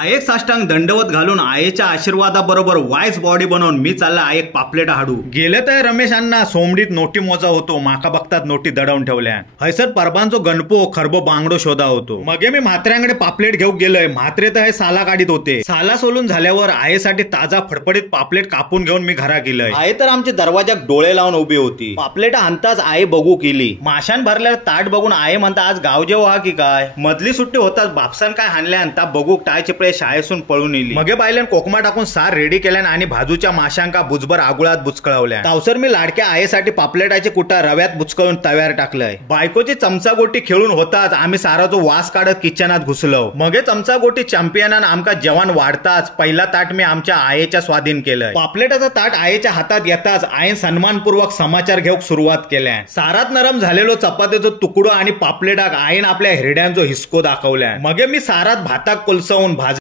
आयेक साष्टांग दंडवत घालून आयेच्या आशीर्वादाबरोबर वाईस बॉडी बनवून मी चालला आयेक पापलेट हाडू. गेले तर रमेश अण्णा सोमडीत नोटी मोजा होतो, माका बघतात नोटी दडवून ठेवल्या. हैसर परबांचो गणपो खरबो बांगडो शोधा होतो. मगे मी म्हात्र्यांकडे पापलेट घेऊन गेलोय. म्हात्रे तर हे साला काढीत होते. साला सोलून झाल्यावर आयेसाठी ताजा फडफडीत पापलेट कापून घेऊन मी घरा गेलोय. आये तर आमच्या दरवाजात डोळे लावून उभी होती. पापलेट आणताच आये बघू केली. माशान भरलेलं ताट बघून आये म्हणता आज गाव जेव हा की काय. मधली सुट्टी होताच बापसान काय हाणल्या ता बघू टाय चिपळे शाळेसून पळून येली. मगे बायल्यान कोकमा टाकून सार रेडी केल्यान आणि भाजूच्या माशांका बुजभर आगुळात बुचकळवल्या. तावसर मी लाडक्या आईसाठी पापलेटाचे कुटा रव्यात बुचकळून तव्यावर टाकलंय. बायकोची चमचा गोटी खेळून होताच आम्ही साराचो वास काढत किचनात घुसलो. मगे चमचा गोटी चॅम्पियनान आमका जेवण वाढताच पहिला ताट मी आमच्या आईच्या स्वाधीन केलंय. पापलेटाचा ताट आईच्या हातात येताच आईन सन्मानपूर्वक समाचार घेऊक सुरुवात केल्या. सारात नरम झालेलो चपातीचो तुकडो आणि पापलेटाक आईन आपल्या हिरड्यांचो हिसको दाखवल्या. मगे मी सारात भाताक कोलसवून भाज